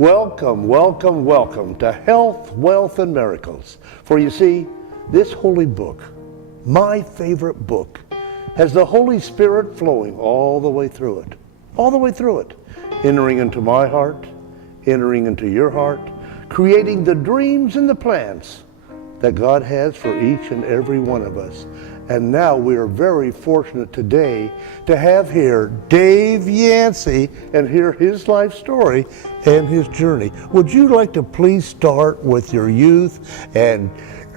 Welcome, welcome, welcome to Health, Wealth, and Miracles. For you see, this holy book, my favorite book, has the Holy Spirit flowing all the way through it, entering into my heart, entering into your heart, creating the dreams and the plans that God has for each and every one of us. And now we are very fortunate today to have here Dave Yancy and hear his life story and his journey. Would you like to please start with your youth and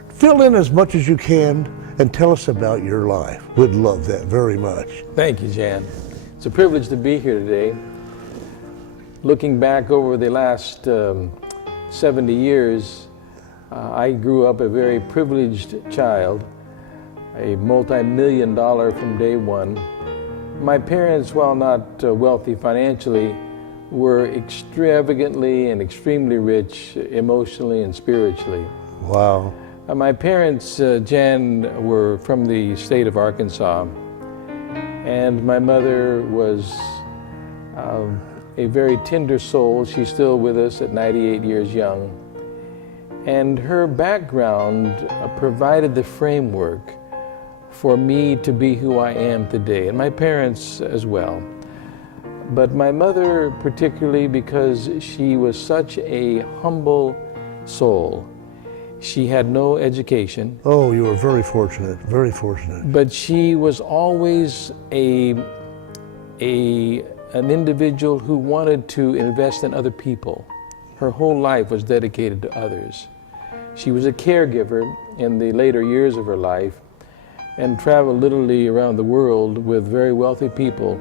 fill in as much as you can and tell us about your life? We'd love that very much. Thank you, Jan. It's a privilege to be here today. Looking back over the last 70 years, I grew up a very privileged child, a multi-million-dollar from day one. My parents, while not wealthy financially, were extravagantly and extremely rich emotionally and spiritually. Wow. My parents, Jan, were from the state of Arkansas, and my mother was a very tender soul. She's still with us at 98 years young. And her background provided the framework for me to be who I am today, and my parents as well. But my mother particularly, because she was such a humble soul. She had no education. Oh, you were very fortunate, very fortunate. But she was always an individual who wanted to invest in other people. Her whole life was dedicated to others. She was a caregiver in the later years of her life and traveled literally around the world with very wealthy people,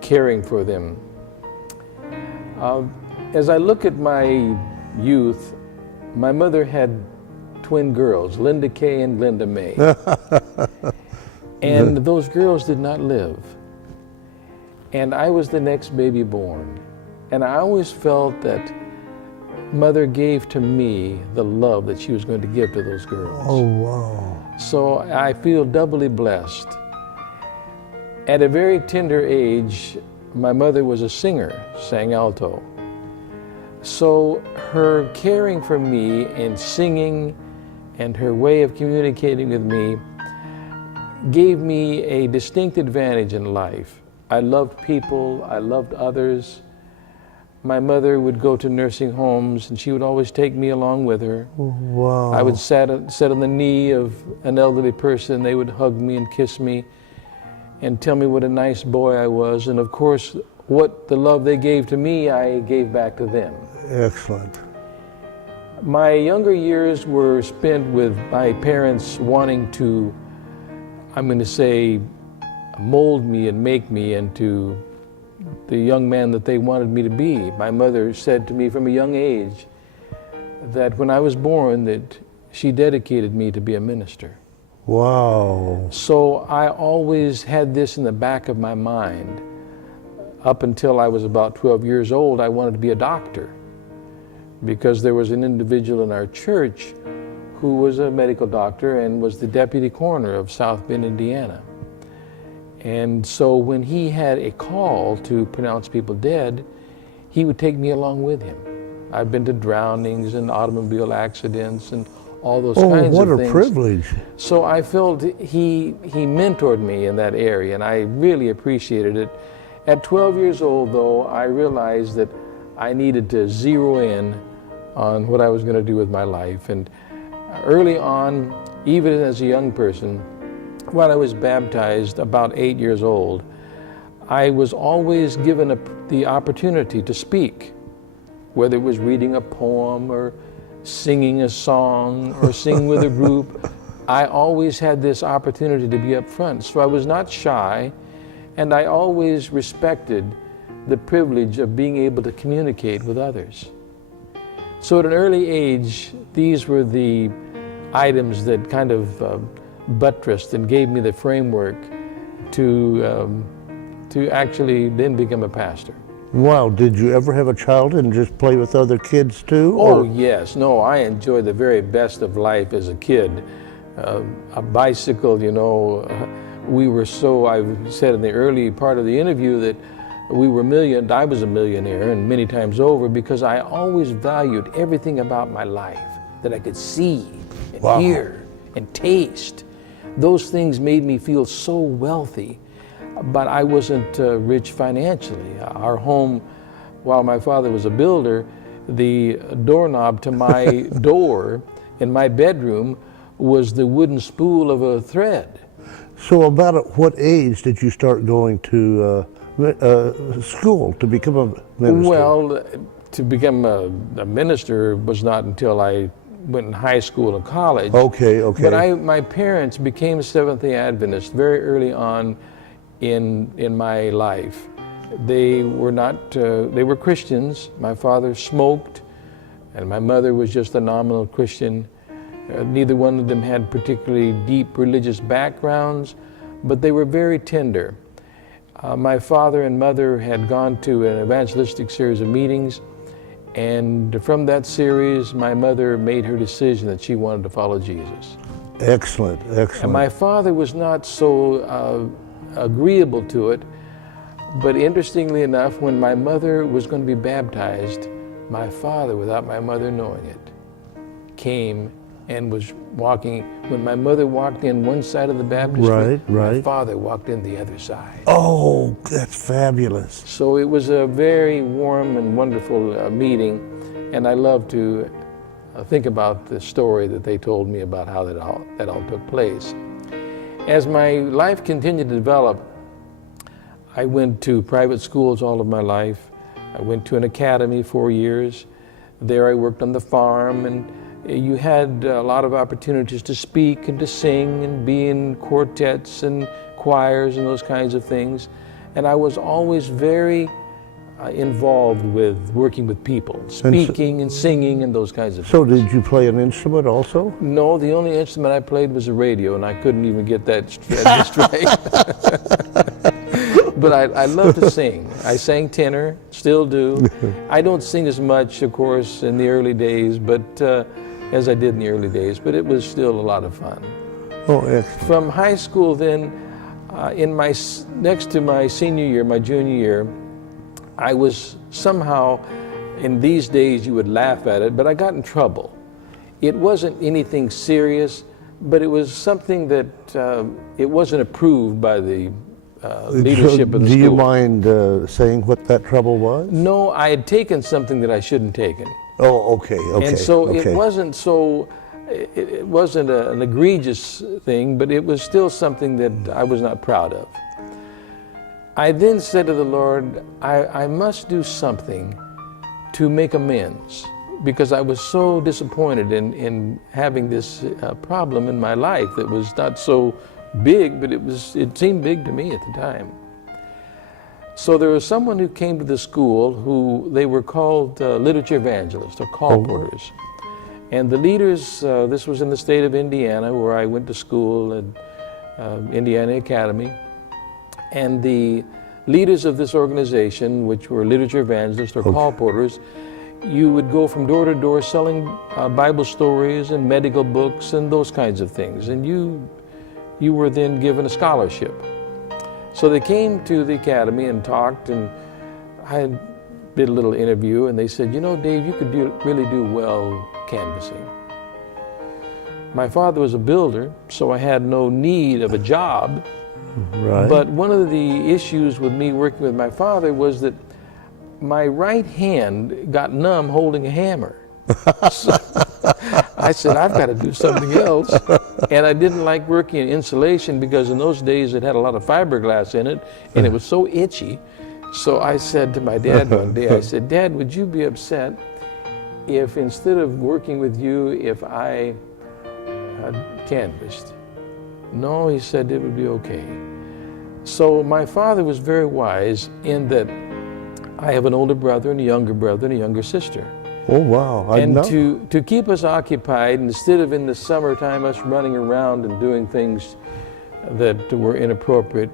caring for them. As I look at my youth, my mother had twin girls, Linda Kay and Glenda May. And those girls did not live. And I was the next baby born. And I always felt that Mother gave to me the love that she was going to give to those girls. Oh, wow. So I feel doubly blessed. At a very tender age, my mother was a singer, sang alto. So her caring for me and singing and her way of communicating with me gave me a distinct advantage in life. I loved people, I loved others. My mother would go to nursing homes and she would always take me along with her. Wow. I would sit on the knee of an elderly person. They would hug me and kiss me and tell me what a nice boy I was. And of course, what the love they gave to me, I gave back to them. Excellent. My younger years were spent with my parents wanting to, I'm going to say, mold me and make me into the young man that they wanted me to be. My mother said to me from a young age that when I was born that she dedicated me to be a minister. Wow. So I always had this in the back of my mind. Up until I was about 12 years old, I wanted to be a doctor because there was an individual in our church who was a medical doctor and was the deputy coroner of South Bend, Indiana. And so when he had a call to pronounce people dead, he would take me along with him. I've been to drownings and automobile accidents and all those kinds of things. Oh, what a privilege. So I felt he mentored me in that area, and I really appreciated it. At 12 years old, though, I realized that I needed to zero in on what I was going to do with my life. And early on, even as a young person, when I was baptized about 8 years old, I was always given the opportunity to speak, whether it was reading a poem or singing a song or singing with a group. I always had this opportunity to be up front. So I was not shy, and I always respected the privilege of being able to communicate with others. So at an early age, these were the items that kind of buttressed and gave me the framework to actually then become a pastor. Wow, did you ever have a child and just play with other kids too? Oh yes, no, I enjoyed the very best of life as a kid. A bicycle, you know, we were so, I said in the early part of the interview that we were I was a millionaire, and many times over, because I always valued everything about my life that I could see and Wow. hear and taste. Those things made me feel so wealthy, but I wasn't rich financially. Our home, while my father was a builder, the doorknob to my door in my bedroom was the wooden spool of a thread. So about at what age did you start going to school to become a minister? Well, to become a minister was not until I went in high school and college. Okay. But my parents became Seventh-day Adventists very early on in my life. They were not, they were Christians. My father smoked, and my mother was just a nominal Christian. Neither one of them had particularly deep religious backgrounds, but they were very tender. My father and mother had gone to an evangelistic series of meetings, and from that series, my mother made her decision that she wanted to follow Jesus. Excellent. And my father was not so agreeable to it, but interestingly enough, when my mother was going to be baptized, my father, without my mother knowing it, came and was walking. When my mother walked in one side of the baptistry, my father walked in the other side. Oh, that's fabulous. So it was a very warm and wonderful meeting, and I love to think about the story that they told me about how that all took place. As my life continued to develop, I went to private schools all of my life. I went to an academy 4 years. There I worked on the farm, and you had a lot of opportunities to speak and to sing and be in quartets and choirs and those kinds of things. And I was always very involved with working with people, speaking and singing and those kinds of things. So did you play an instrument also? No, the only instrument I played was a radio, and I couldn't even get that straight. But I love to sing. I sang tenor, still do. I don't sing as much, of course, in the early days, but as I did in the early days, but it was still a lot of fun. Oh, excellent. From high school then, next to my senior year, my junior year, I was somehow, in these days you would laugh at it, but I got in trouble. It wasn't anything serious, but it was something that it wasn't approved by the leadership of the school. Do you mind saying what that trouble was? No, I had taken something that I shouldn't taken. Oh, okay. And so it wasn't an egregious thing, but it was still something that I was not proud of. I then said to the Lord, I must do something to make amends, because I was so disappointed in having this problem in my life that was not so big, but it seemed big to me at the time. So there was someone who came to the school who they were called literature evangelists or colporteurs. And the leaders, this was in the state of Indiana where I went to school at Indiana Academy. And the leaders of this organization, which were literature evangelists or colporteurs, you would go from door to door selling Bible stories and medical books and those kinds of things. And you were then given a scholarship. So they came to the academy and talked, and I did a little interview, and they said, you know, Dave, you could really do well canvassing. My father was a builder, so I had no need of a job. Right. But one of the issues with me working with my father was that my right hand got numb holding a hammer. So I said, I've got to do something else. And I didn't like working in insulation because in those days it had a lot of fiberglass in it and it was so itchy. So I said to my dad one day, I said, Dad, would you be upset if instead of working with you, if I canvassed? No, he said, it would be okay. So my father was very wise in that I have an older brother and a younger sister. Oh, wow. And to keep us occupied, instead of in the summertime us running around and doing things that were inappropriate,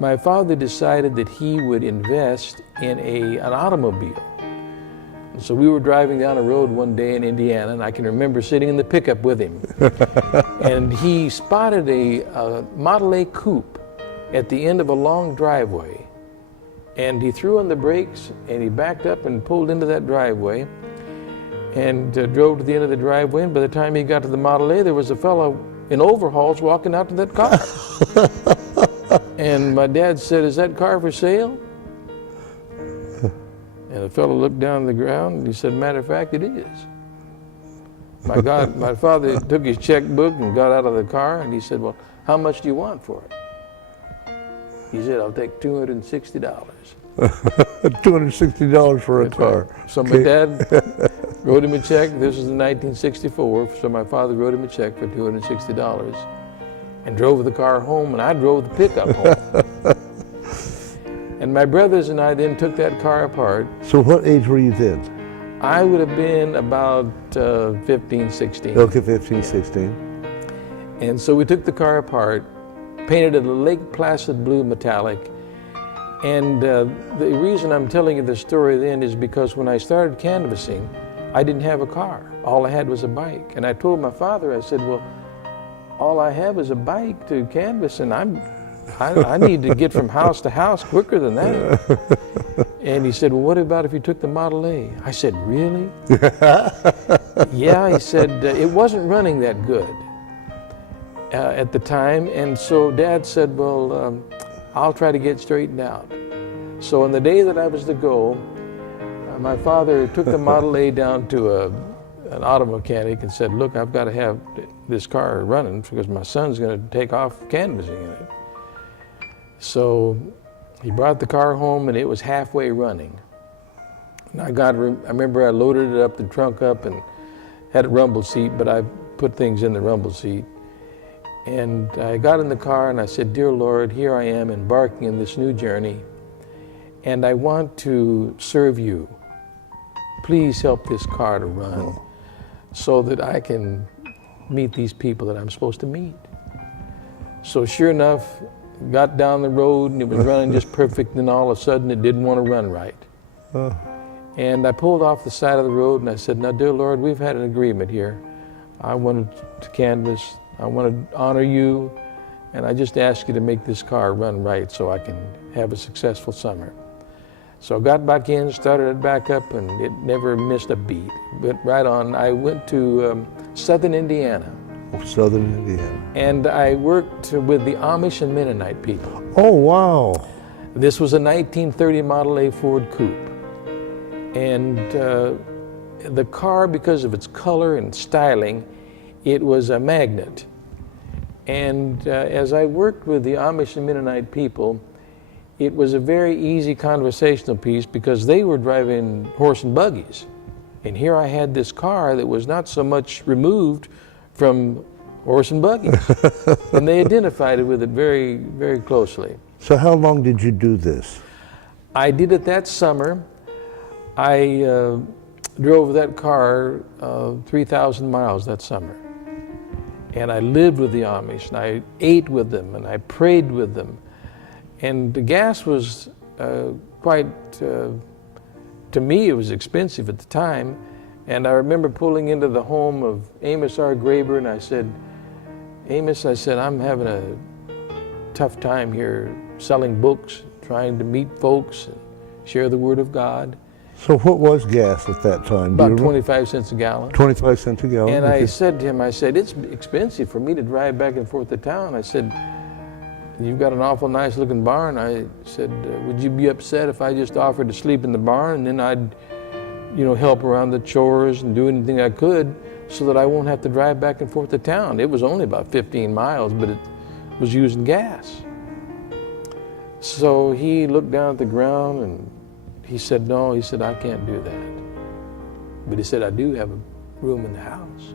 my father decided that he would invest in an automobile. And so we were driving down a road one day in Indiana, and I can remember sitting in the pickup with him. And he spotted a Model A coupe at the end of a long driveway. And he threw on the brakes, and he backed up and pulled into that driveway and drove to the end of the driveway. And by the time he got to the Model A, there was a fellow in overalls walking out to that car. And my dad said, "Is that car for sale?" And the fellow looked down on the ground and he said, "Matter of fact, it is." My father took his checkbook and got out of the car and he said, "Well, how much do you want for it?" He said, "I'll take $260. $260 for a car. Right. So my dad wrote him a check. This was in 1964. So my father wrote him a check for $260 and drove the car home, and I drove the pickup home. And my brothers and I then took that car apart. So what age were you then? I would have been about 15, 16. Okay, 15, 16. And so we took the car apart, painted it a Lake Placid blue metallic. And the reason I'm telling you this story then is because when I started canvassing, I didn't have a car. All I had was a bike. And I told my father, I said, "Well, all I have is a bike to canvass, and I need to get from house to house quicker than that." And he said, "Well, what about if you took the Model A?" I said, "Really?" Yeah, he said, it wasn't running that good at the time. And so Dad said, "Well, I'll try to get straightened out." So on the day that I was to go, my father took the Model A down to an auto mechanic and said, "Look, I've got to have this car running because my son's going to take off canvassing in it." So he brought the car home and it was halfway running. And I remember I loaded it up, the trunk up, and had a rumble seat, but I put things in the rumble seat. And I got in the car and I said, "Dear Lord, here I am embarking in this new journey, and I want to serve you. Please help this car to run so that I can meet these people that I'm supposed to meet." So sure enough, got down the road and it was running just perfect, and all of a sudden it didn't want to run right. And I pulled off the side of the road and I said, "Now, dear Lord, we've had an agreement here. I wanted to canvass, I want to honor you, and I just ask you to make this car run right so I can have a successful summer." So I got back in, started it back up, and it never missed a beat. Went right on. I went to Southern Indiana. Southern Indiana. And I worked with the Amish and Mennonite people. Oh, wow. This was a 1930 Model A Ford Coupe. And the car, because of its color and styling, it was a magnet. And as I worked with the Amish and Mennonite people, it was a very easy conversational piece because they were driving horse and buggies. And here I had this car that was not so much removed from horse and buggies. And they identified with it very, very closely. So how long did you do this? I did it that summer. I drove that car 3,000 miles that summer. And I lived with the Amish, and I ate with them, and I prayed with them. And the gas was to me, it was expensive at the time. And I remember pulling into the home of Amos R. Graber, and I said, "Amos," I said, "I'm having a tough time here selling books, trying to meet folks and share the Word of God." So what was gas at that time? About 25 cents a gallon. 25 cents a gallon? And I said to him, I said, "It's expensive for me to drive back and forth to town." I said, "You've got an awful nice looking barn." I said, "Would you be upset if I just offered to sleep in the barn and then I'd help around the chores and do anything I could so that I won't have to drive back and forth to town?" It was only about 15 miles, but it was using gas. So he looked down at the ground and he said, "No," he said, "I can't do that." But he said, "I do have a room in the house."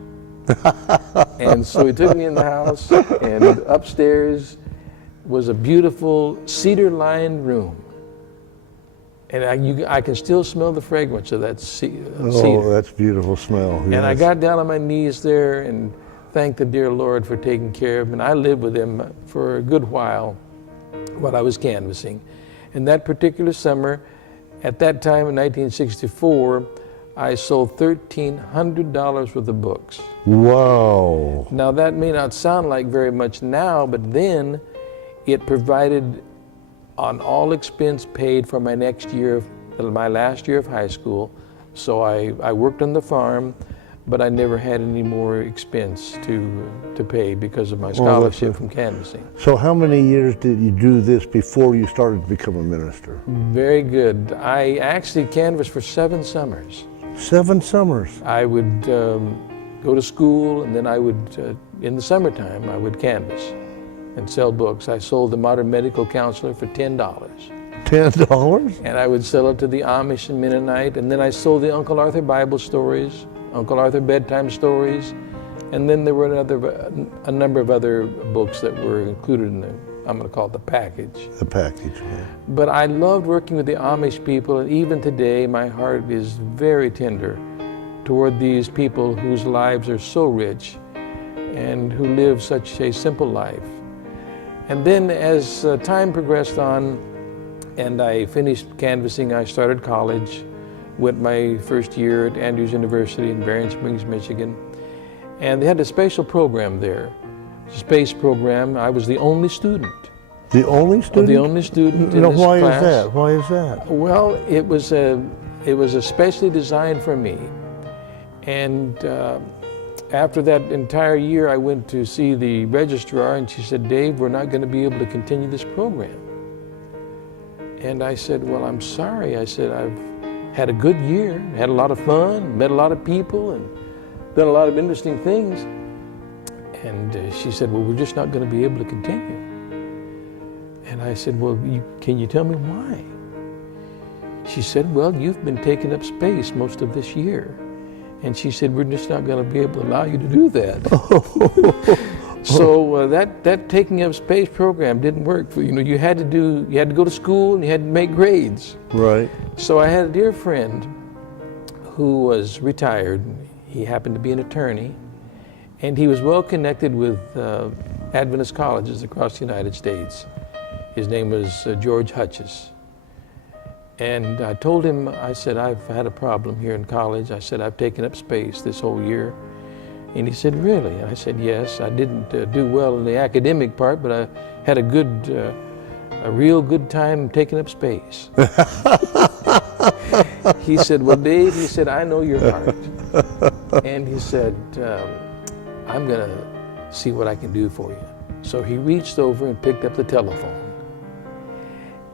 And so he took me in the house, and upstairs was a beautiful cedar-lined room. And I can still smell the fragrance of that cedar. Oh, that's beautiful smell. Yes. And I got down on my knees there and thanked the dear Lord for taking care of him. And I lived with him for a good while I was canvassing. And that particular summer, at that time in 1964, I sold $1,300 worth of books. Wow. Now that may not sound like very much now, but then it provided on all expense paid for my my last year of high school. So I worked on the farm, but I never had any more expense to pay because of my scholarship from canvassing. So how many years did you do this before you started to become a minister? Very good. I actually canvassed for 7 summers. 7 summers. I would go to school, and then I would, in the summertime, I would canvass and sell books. I sold The Modern Medical Counselor for $10. $10? And I would sell it to the Amish and Mennonite, and then I sold the Uncle Arthur Bible stories, Uncle Arthur bedtime stories, and then there were a number of other books that were included in the, I'm going to call it the package. The package, yeah. But I loved working with the Amish people, and even today my heart is very tender toward these people whose lives are so rich and who live such a simple life. And then as time progressed on and I finished canvassing, I started college, went my first year at Andrews University in Berrien Springs, Michigan, and they had a special program there, a space program. I was the only student. The only student? The only student in this why class. is that? Why is that? Well, it was especially designed for me. And after that entire year, I went to see the registrar, and she said, "Dave, we're not going to be able to continue this program." And I said, "Well, I'm sorry." I said, "I've had a good year, had a lot of fun, met a lot of people, and done a lot of interesting things." And she said, "Well, we're just not going to be able to continue." And I said, "Well, can you tell me why?" She said, "Well, you've been taking up space most of this year." And she said, "We're just not going to be able to allow you to do that." So that taking up space program didn't work for you. You had to go to school and you had to make grades. Right. So I had a dear friend who was retired. He happened to be an attorney, and he was well connected with Adventist colleges across the United States. His name was George Hutchess. And I told him, I said, "I've had a problem here in college." I said, "I've taken up space this whole year." And he said, "Really?" And I said, "Yes, I didn't do well in the academic part, but I had a real good time taking up space." He said, "Well, Dave," he said, "I know your heart." And he said, "I'm going to see what I can do for you." So he reached over and picked up the telephone.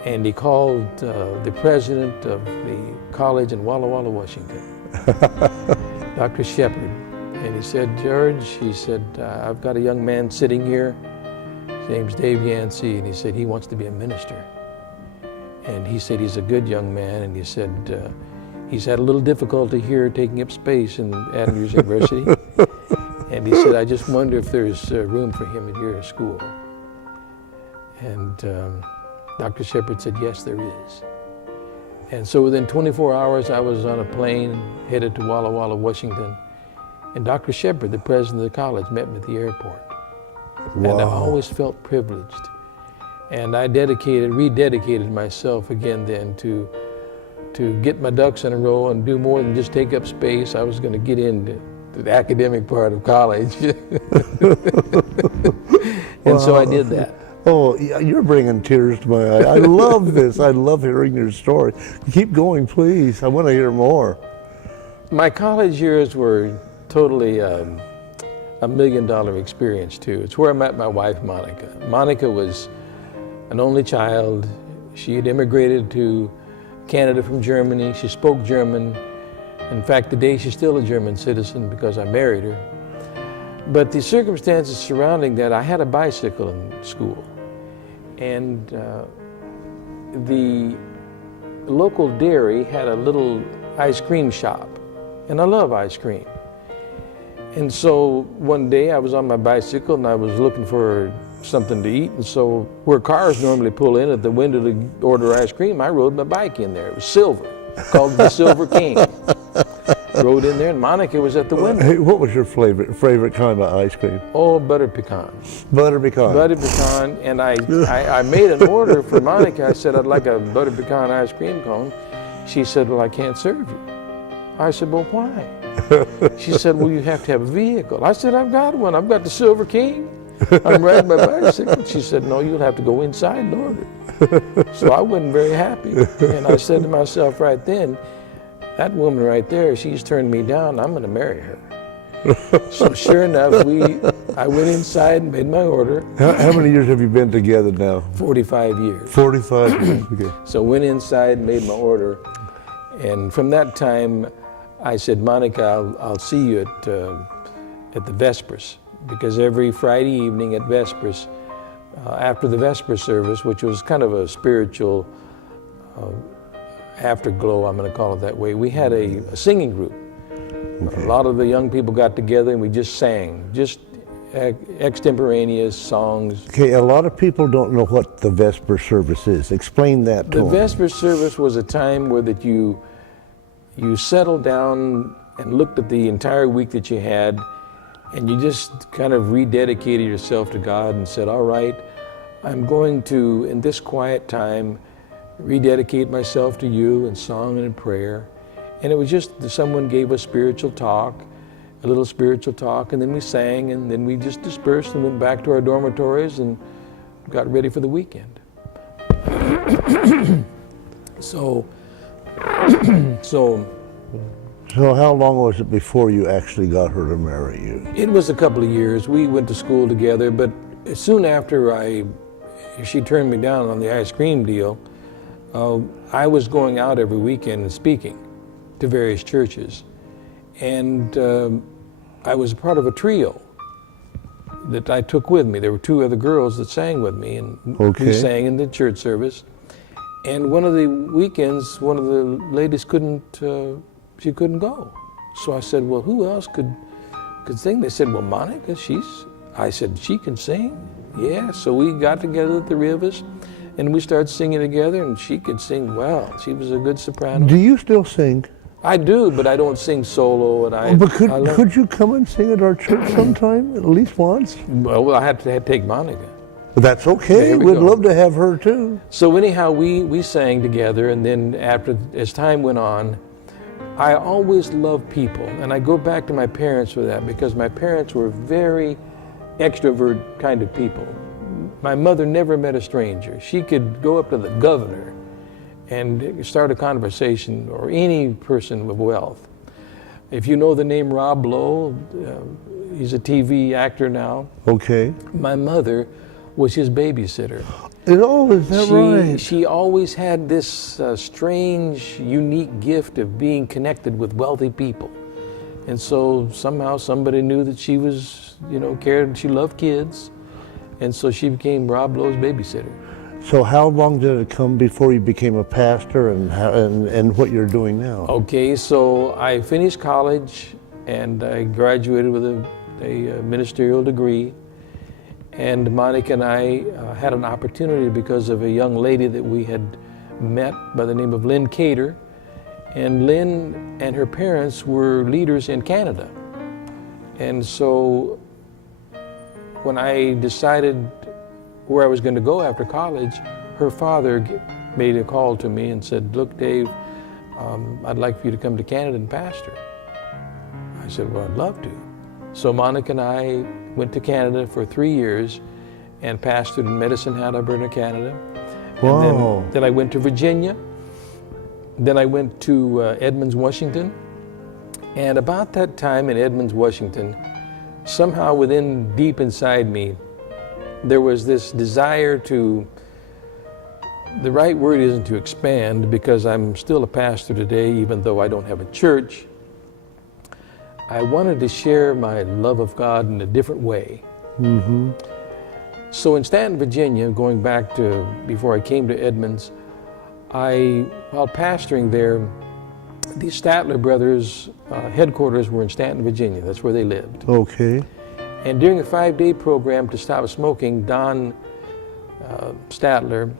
And he called the president of the college in Walla Walla, Washington, Dr. Shepard. And he said, "George," he said, "I've got a young man sitting here. His name's Dave Yancy, and he said he wants to be a minister." And he said he's a good young man, and he said he's had a little difficulty here taking up space in Andrews University. And he said, "I just wonder if there's room for him at your school." And Dr. Shepard said, "Yes, there is." And so within 24 hours, I was on a plane headed to Walla Walla, Washington. And Dr. Shepard, the president of the college, met me at the airport. Wow. And I always felt privileged. And I rededicated myself again then to get my ducks in a row and do more than just take up space. I was going to get into the academic part of college. And so I did that. Oh, you're bringing tears to my eye. I love this. I love hearing your story. Keep going, please. I want to hear more. My college years were totally $1 million experience, too. It's where I met my wife, Monica. Monica was an only child. She had immigrated to Canada from Germany. She spoke German. In fact, today she's still a German citizen because I married her. But the circumstances surrounding that, I had a bicycle in school. And the local dairy had a little ice cream shop. And I love ice cream. And so one day I was on my bicycle and I was looking for something to eat. And so where cars normally pull in at the window to order ice cream, I rode my bike in there. It was silver, called the Silver King. Rode in there, and Monica was at the window. Hey, what was your favorite kind of ice cream? Oh, butter pecan. Butter pecan. Butter pecan, and I made an order for Monica. I said, "I'd like a butter pecan ice cream cone." She said, "Well, I can't serve you." I said, "Well, why?" She said, "Well, you have to have a vehicle." I said, "I've got one. I've got the Silver King." I'm riding my bicycle. She said, no, you'll have to go inside and order. So I wasn't very happy. And I said to myself right then, that woman right there, she's turned me down. I'm going to marry her. So sure enough, I went inside and made my order. How many years have you been together now? 45 years. 45 years, okay. So went inside and made my order. And from that time, I said, Monica, I'll see you at the Vespers. Because every Friday evening at Vespers, after the Vesper service, which was kind of a spiritual afterglow, I'm going to call it that way, we had a singing group. Okay. A lot of the young people got together and we just sang, just extemporaneous songs. Okay, a lot of people don't know what the Vesper service is. Explain that to them. The Vesper service was a time where that you settled down and looked at the entire week that you had, and you just kind of rededicated yourself to God and said, all right, I'm going to, in this quiet time, rededicate myself to you in song and in prayer. And it was just that someone gave us spiritual talk, a little spiritual talk, and then we sang, and then we just dispersed and went back to our dormitories and got ready for the weekend. So how long was it before you actually got her to marry you? It was a couple of years. We went to school together, but soon after she turned me down on the ice cream deal, I was going out every weekend and speaking to various churches. And I was a part of a trio that I took with me. There were two other girls that sang with me, and we sang in the church service. And one of the weekends, one of the ladies she couldn't go. So I said, well, who else could sing? They said, well, Monica, I said, she can sing? Yeah, so we got together, the three of us, and we started singing together, and she could sing well. She was a good soprano. Do you still sing? I do, but I don't sing solo. But could you come and sing at our church sometime, at least once? Well, I had to take Monica. But that's okay. We'd love to have her too. So anyhow, we sang together, and then as time went on, I always loved people, and I go back to my parents for that, because my parents were very extrovert kind of people. My mother never met a stranger. She could go up to the governor and start a conversation, or any person with wealth. If you know the name Rob Lowe, he's a TV actor now. Okay. My mother was his babysitter. Oh, is that right? She always had this strange, unique gift of being connected with wealthy people. And so somehow somebody knew that she was, cared, she loved kids. And so she became Rob Lowe's babysitter. So how long did it come before you became a pastor and what you're doing now? Okay, so I finished college and I graduated with a ministerial degree. And Monica and I had an opportunity because of a young lady that we had met by the name of Lynn Cater. And Lynn and her parents were leaders in Canada. And so when I decided where I was going to go after college, her father made a call to me and said, look, Dave, I'd like for you to come to Canada and pastor. I said, well, I'd love to. So Monica and I went to Canada for 3 years and pastored in Medicine Hat, Alberta, Canada. Wow. And then I went to Virginia. Then I went to Edmonds, Washington. And about that time in Edmonds, Washington, somehow deep inside me, there was this desire the right word isn't to expand, because I'm still a pastor today, even though I don't have a church. I wanted to share my love of God in a different way. Mm-hmm. So in Stanton, Virginia, going back to before I came to Edmonds, while pastoring there, the Statler brothers' headquarters were in Stanton, Virginia. That's where they lived. Okay. And during a 5-day program to stop smoking, Don Statler,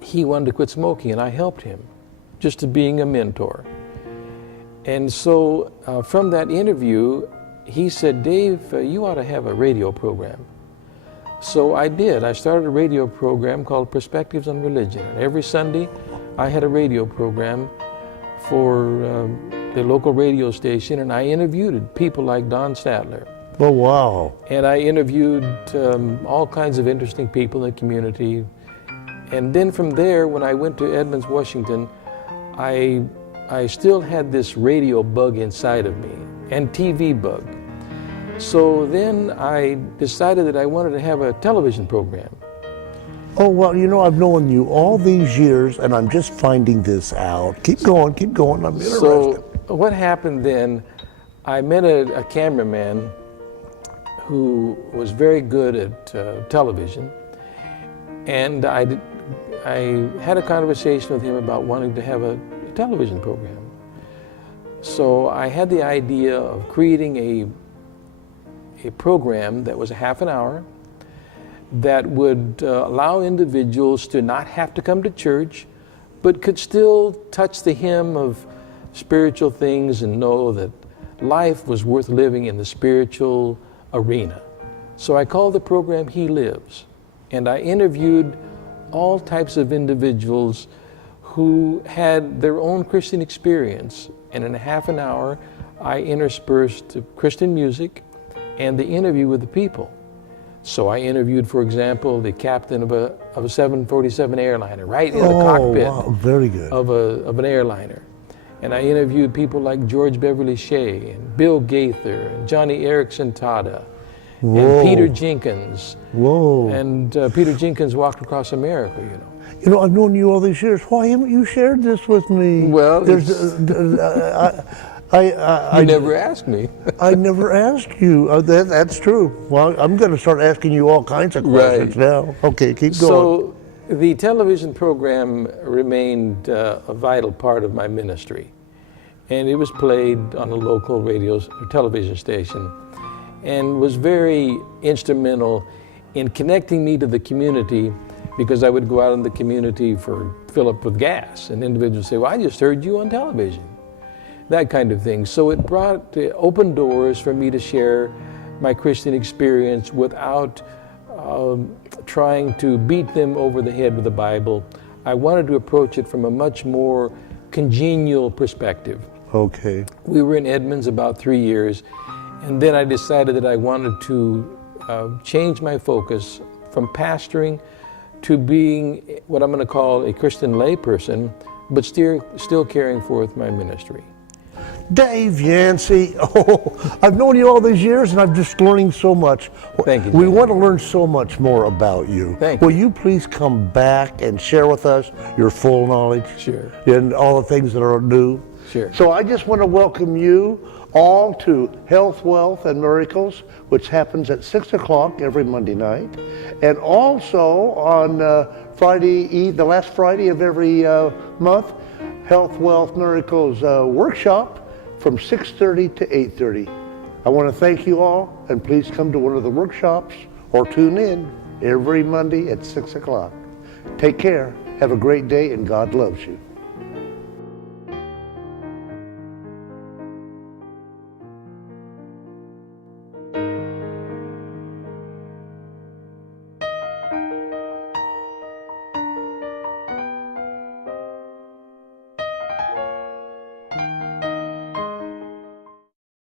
he wanted to quit smoking, and I helped him, just to being a mentor. And so from that interview, he said, Dave, you ought to have a radio program. So I did. I started a radio program called Perspectives on Religion. And every Sunday, I had a radio program for the local radio station, and I interviewed people like Don Statler, Oh, wow. And I interviewed all kinds of interesting people in the community. And then from there, when I went to Edmonds, Washington, I still had this radio bug inside of me and TV bug. So then I decided that I wanted to have a television program. Oh, well, you know, I've known you all these years, and I'm just finding this out. Keep going, I'm interested. So what happened then, I met a cameraman who was very good at television, and I had a conversation with him about wanting to have a television program. So I had the idea of creating a program that was a half an hour that would allow individuals to not have to come to church, but could still touch the hem of spiritual things and know that life was worth living in the spiritual arena. So I called the program He Lives, and I interviewed all types of individuals who had their own Christian experience, and in a half an hour I interspersed Christian music and the interview with the people. So I interviewed, for example, the captain of a 747 airliner, right in the cockpit very good. of an airliner. And I interviewed people like George Beverly Shea and Bill Gaither and Johnny Erickson Tada and Peter Jenkins. Whoa. And Peter Jenkins walked across America, you know. You know, I've known you all these years. Why haven't you shared this with me? Well, there's, you never asked me. I never asked you. That's true. Well, I'm going to start asking you all kinds of questions now. Okay, keep going. So the television program remained a vital part of my ministry, and it was played on a local radio or television station, and was very instrumental in connecting me to the community, because I would go out in the community for fill up with gas, and individuals say, well, I just heard you on television. That kind of thing. So it brought open doors for me to share my Christian experience without trying to beat them over the head with the Bible. I wanted to approach it from a much more congenial perspective. Okay. We were in Edmonds about 3 years, and then I decided that I wanted to change my focus from pastoring to being what I'm going to call a Christian layperson, but still carrying forth my ministry. Dave Yancy, I've known you all these years, and I'm just learning so much. Thank you, We Dave. want to learn so much more about you. Thank you. Will you please come back and share with us your full knowledge? Sure. And all the things that are new? Sure. So I just want to welcome you all to Health, Wealth, and Miracles, which happens at 6 o'clock every Monday night. And also on Friday, the last Friday of every month, Health, Wealth, Miracles workshop from 6:30 to 8:30. I want to thank you all, and please come to one of the workshops or tune in every Monday at 6 o'clock. Take care, have a great day, and God loves you.